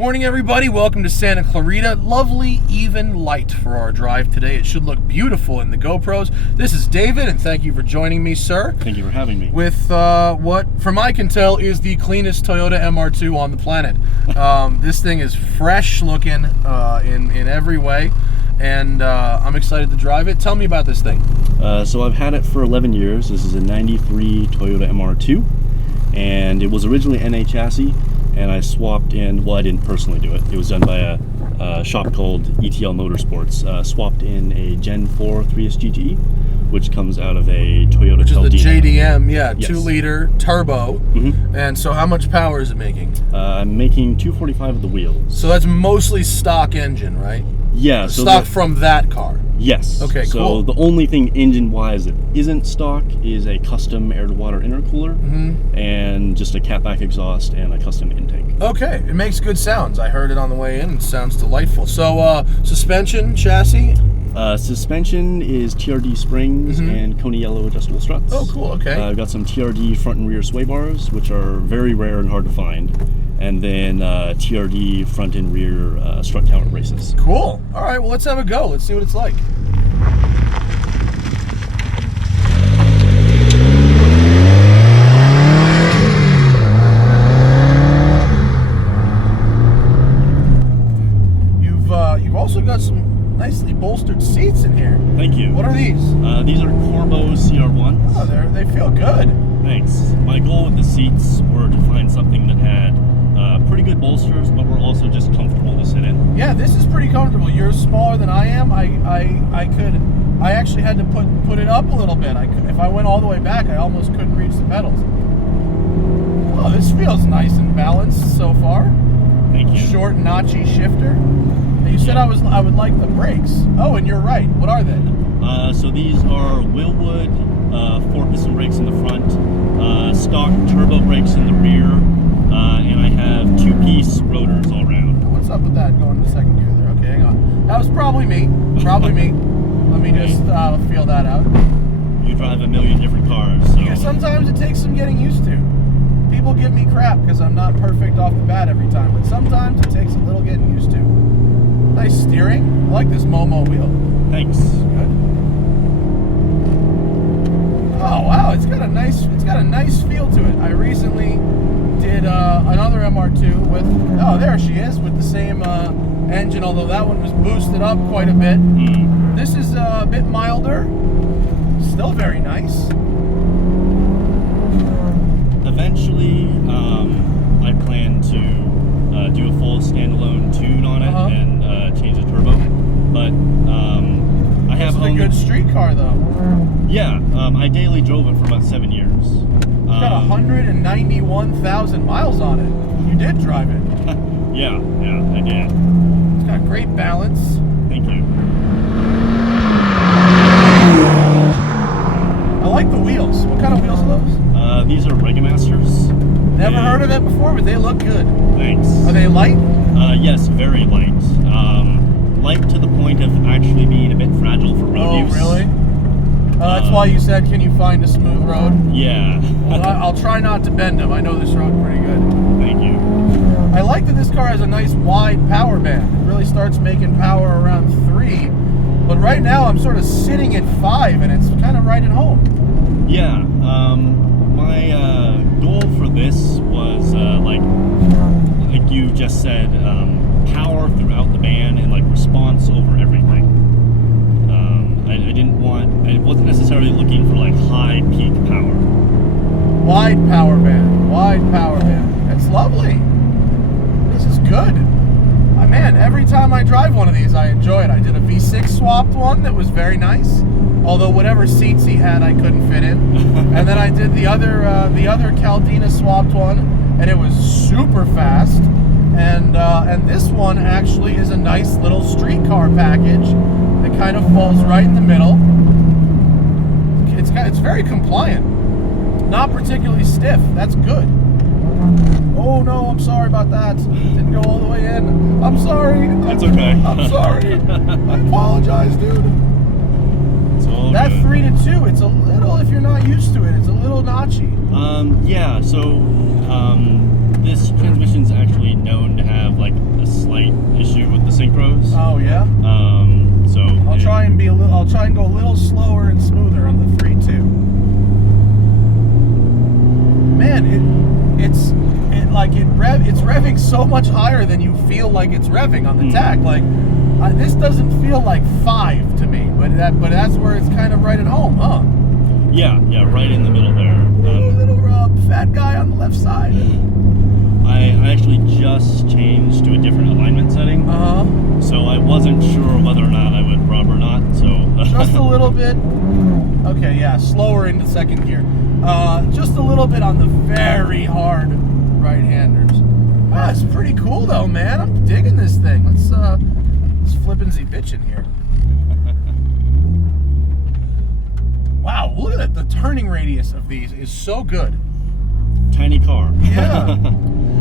Morning, everybody. Welcome to Santa Clarita. Lovely, even light for our drive today. It should look beautiful in the GoPros. This is David, and thank you for joining me, sir. Thank you for having me. With what, from I can tell, is the cleanest Toyota MR2 on the planet. This thing is fresh looking in every way, and I'm excited to drive it. Tell me about this thing. So I've had it for 11 years. This is a 93 Toyota MR2, and it was originally NA chassis. And I swapped in, well, I didn't personally do it. It was done by a shop called ETL Motorsports. Swapped in a Gen 4 3S GTE, which comes out of a Toyota Which Caldina. is the JDM, yeah, Yes. 2-liter turbo. Mm-hmm. And so how much power is it making? I'm making 245 of the wheels. So that's mostly stock engine, right? Yeah. So stock from that car? Yes. Okay, so cool. The only thing engine-wise that isn't stock is a custom air-to-water intercooler and just a catback exhaust and a custom intake. Okay, it makes good sounds. I heard it on the way in. It sounds delightful. So, suspension, chassis? Suspension is TRD springs and Coney yellow adjustable struts. Oh, cool, okay. I've got some TRD front and rear sway bars, which are very rare and hard to find. And then TRD front and rear strut tower braces. Cool. All right, well, let's have a go. Let's see what it's like. You've also got some nicely bolstered seats in here. Thank you. What are these? These are Corbo CR1s. Oh, they feel good. Thanks. My goal with the seats were to find something that had pretty good bolsters, but were also just comfortable to sit in. Yeah, this is pretty comfortable. You're smaller than I am. I actually had to put it up a little bit. If I went all the way back, I almost couldn't reach the pedals. Oh, this feels nice and balanced so far. Thank you. Short, notchy shifter. And you said I would like the brakes. Oh, and you're right. What are they? So these are Wilwood 4-piston brakes in the front, stock turbo brakes in the rear, and I have 2-piece rotors all around. What's up with that going into second gear there? Okay, hang on. That was probably me. Probably me. Let me just feel that out. You drive a million different cars, so... Yeah, sometimes it takes some getting used to. People give me crap because I'm not perfect off the bat every time, but sometimes it takes a little getting used to. Nice steering. I like this Momo wheel. Thanks. Good. Oh wow, it's got a nice feel to it. I recently did another MR2 with, oh there she is, with the same engine, although that one was boosted up quite a bit. This is a bit milder, still very nice. Eventually, I plan to do a full standalone tune on it and change the turbo, but I have This is a good street car though. Yeah, I daily drove it for about 7 years. It's got 191,000 miles on it. You did drive it. yeah, I did. It's got great balance. Thank you. I like the wheels. What kind of wheels are those? These are Regamasters. Never heard of it before, but they look good. Thanks. Are they light? Yes, very light. Light to the point of actually being a bit fragile for road use. Oh, really? That's why you said, can you find a smooth road? Yeah. Well, I'll try not to bend them. I know this road pretty good. Thank you. I like that this car has a nice wide power band. It really starts making power around 3. But right now I'm sort of sitting at 5, and it's kind of right at home. Yeah. My goal for this was, like you just said, power throughout the band and like response over everything. I wasn't necessarily looking for like high peak power. Wide power band. It's lovely. This is good. Man, every time I drive one of these, I enjoy it. I did a V6 swapped one that was very nice. Although whatever seats he had, I couldn't fit in. And then I did the other Caldina swapped one, and it was super fast. And this one actually is a nice little streetcar package that kind of falls right in the middle. It's very compliant, not particularly stiff. That's good. Oh no, I'm sorry about that. Didn't go all the way in. I'm sorry. That's okay. I'm sorry. I apologize, dude. It's all that good. 3 to 2, it's a little, if you're not used to it, it's a little notchy. Yeah, so this transmission's actually known to have like be a little. I'll try and go a little slower and smoother on the 3.2. Man, it's revving so much higher than you feel like it's revving on the tach. Like this doesn't feel like 5 to me, but that's where it's kind of right at home, huh? Yeah, right in the middle there. Little fat guy on the left side. I actually just changed to a different alignment setting. So I wasn't sure whether or not I would rub or not. So just a little bit. Okay, yeah, slower into second gear. Just a little bit on the very hard right-handers. Wow, it's pretty cool though, man. I'm digging this thing. Let's flippin' Z bitch in here. Wow, look at it. The turning radius of these is so good. Tiny car. Yeah.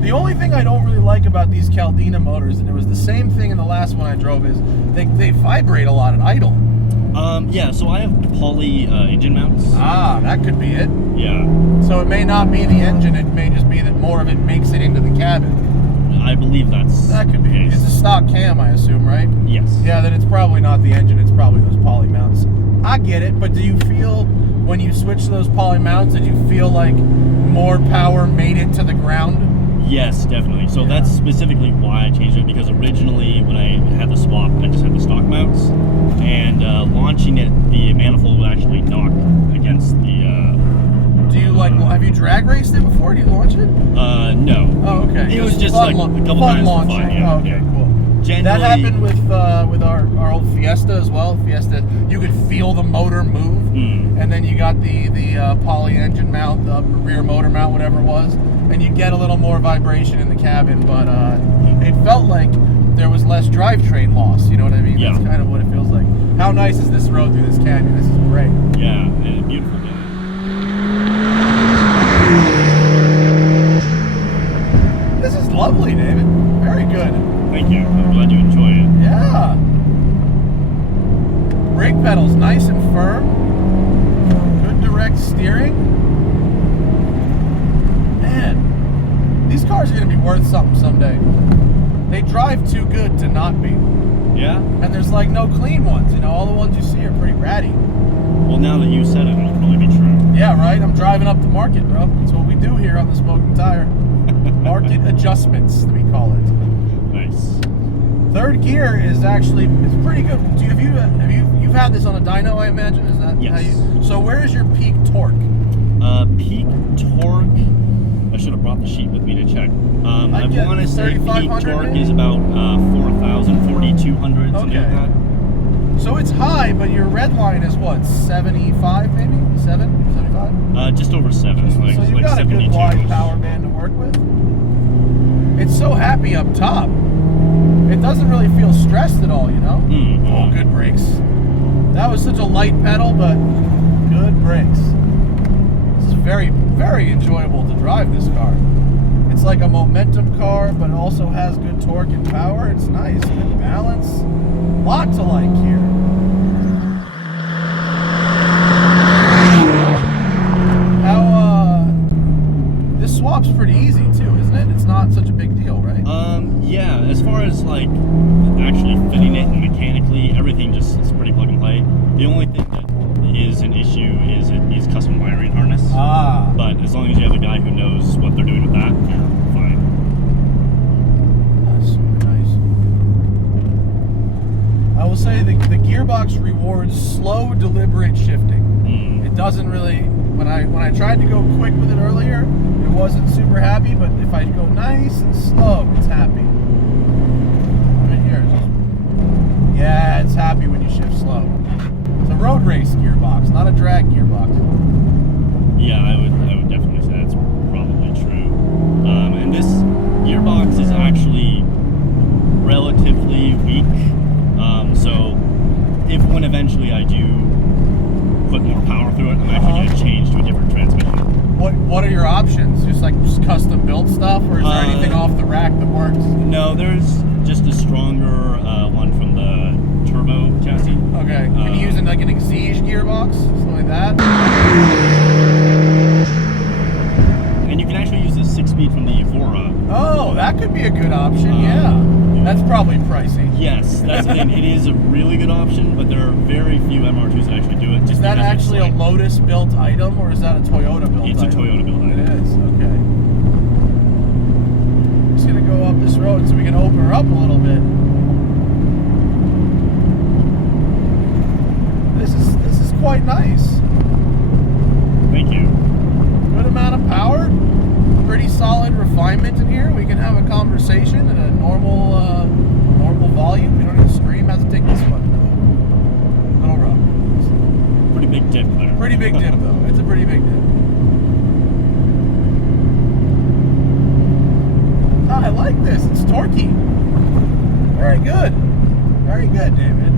The only thing I don't really like about these Caldina motors, and it was the same thing in the last one I drove, is they vibrate a lot at idle. Yeah, so I have poly engine mounts. Ah, that could be it. Yeah. So it may not be the engine, it may just be that more of it makes it into the cabin. I believe that could be. It's a stock cam, I assume, right? Yes. Yeah, then it's probably not the engine, it's probably those poly mounts. I get it, but do you feel, when you switch to those poly mounts, did you feel like more power made it to the ground? Yes, definitely. So that's specifically why I changed it, because originally when I had the swap, I just had the stock mounts, and launching it, the manifold would actually knock against the... Do you have you drag raced it before? Do you launch it? No. Oh, okay. It was just like a couple times for fun. Yeah. Oh, okay, cool. Generally, that happened with our old Fiesta as well. Fiesta, you could feel the motor move, and then you got the poly engine mount, the rear motor mount, whatever it was, and you get a little more vibration in the cabin, but it felt like there was less drivetrain loss. You know what I mean? Yeah. That's kind of what it feels like. How nice is this road through this canyon? This is great. Yeah, it's beautiful. Yeah. This is lovely, David. Very good. Thank you. I'm glad you enjoy it. Yeah. Brake pedals nice and firm. Good direct steering. Man, these cars are going to be worth something someday. They drive too good to not be. Yeah? And there's like no clean ones. You know, all the ones you see are pretty ratty. Well, now that you said it, it'll probably be true. Yeah, right? I'm driving up the market, bro. That's what we do here on the Smoking Tire. Market adjustments, we call it. Nice. Third gear is actually, it's pretty good. You've had this on a dyno, I imagine? Is that yes. How you? So where is your peak torque? Peak torque. I should have brought the sheet with me to check. I want to say peak torque is about 4,000, 4,200, something like that. So it's high, but your red line is what, 75 maybe? 75? Just over 7. So you've got a good wide power band to work with. It's so happy up top. It doesn't really feel stressed at all, you know? Oh, good brakes. That was such a light pedal, but good brakes. This is very, very enjoyable to drive this car. It's like a momentum car, but it also has good torque and power. It's nice, good balance. Lot to like here. This swap's pretty easy too, isn't it? It's not such a big deal, right? Yeah, as far as like actually fitting it and mechanically, everything just is pretty plug and play. The only thing that is an issue is it needs custom wiring harness. But as long as you have a guy who knows what they're doing with that, you're fine. That's super nice. I will say the gearbox rewards slow, deliberate shifting. It doesn't really. When I tried to go quick with it earlier, it wasn't super happy. But if I go nice and slow, it's happy. Right here, yeah, it's happy when you shift slow. It's a road race gearbox, not a drag gearbox. Yeah, I would definitely say that's probably true. And this gearbox is actually relatively weak. So if when eventually I do put more power through it, I'm actually going to change to a different transmission. What are your options? Just custom built stuff, or is there anything off the rack that works? No, there's just a stronger one from the turbo chassis. Okay. Can you use an Exige gearbox, something like that? And you can actually use the 6-speed from the Evora. Oh, that could be a good option. Yeah. That's probably pricey. Yes, that's the thing. It is a really good option, but there are very few MR2s that actually do it. Is that actually a Lotus built item, or is that a Toyota built item? It's a Toyota built item. It is, okay. I'm just gonna go up this road so we can open her up a little bit. This is quite nice. Thank you. Good amount of power, pretty solid refinement in here. We can have a conversation at a normal volume. We don't need to scream. Has to take this one. Little rough. Pretty big dip there. Pretty big dip though. It's a pretty big dip. I like this. It's torquey. Very good. Very good, David.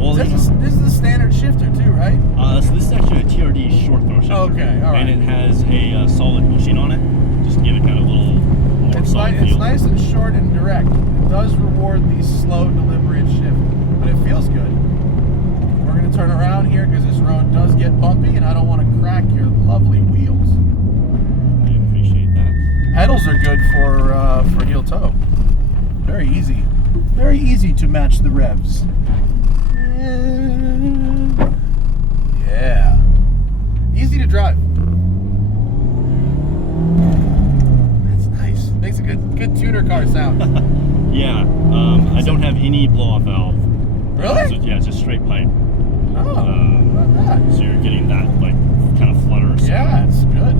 Well, This is a standard shifter too, right? So this is actually a TRD short throw shifter. Okay, all right. And it has a solid bushing on it, just to give it kind of a little more solid feel. It's nice and short and direct. It does reward the slow, deliberate shift, but it feels good. We're going to turn around here because this road does get bumpy, and I don't want to crack your lovely wheels. I appreciate that. Pedals are good for heel toe. Very easy. Very easy to match the revs. Yeah. Easy to drive. That's nice. Makes a good tuner car sound. Yeah. I don't have any blow-off valve. Really? So, yeah, it's just straight pipe. Oh, not bad. So you're getting that like kind of flutter sound. Yeah, it's good.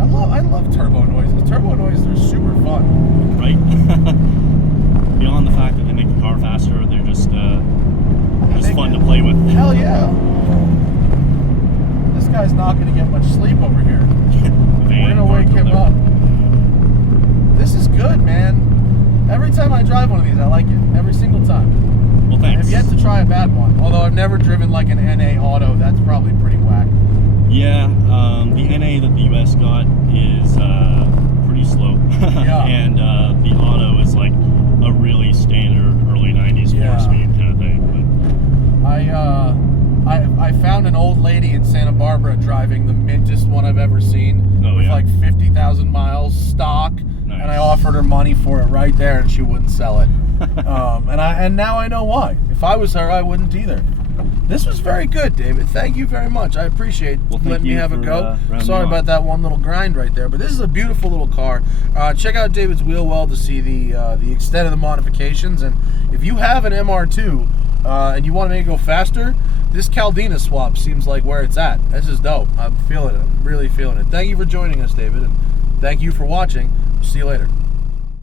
I love turbo noises. Turbo noises are super fun. Right? Beyond the fact that they make the car faster, they're just fun to play with. Hell yeah. This guy's not going to get much sleep over here. We're going to wake him up. This is good, man. Every time I drive one of these, I like it. Every single time. Well, thanks. I've yet to try a bad one. Although I've never driven like an NA auto. That's probably pretty whack. Yeah, the NA that the US got is pretty slow. Yeah. And the auto is like a really standard early 90s 4-speed kind of thing. I found an old lady in Santa Barbara driving the mintest one I've ever seen with like 50,000 miles stock. Nice. And I offered her money for it right there, and she wouldn't sell it. And now I know why. If I was her, I wouldn't either. This was very good, David. Thank you very much. I appreciate letting me have a go. Sorry about that one little grind right there, but this is a beautiful little car. Check out David's Wheelwell to see the extent of the modifications. And if you have an MR2 and you want to make it go faster, this Caldina swap seems like where it's at. This is dope. I'm feeling it. I'm really feeling it. Thank you for joining us, David, and thank you for watching. See you later.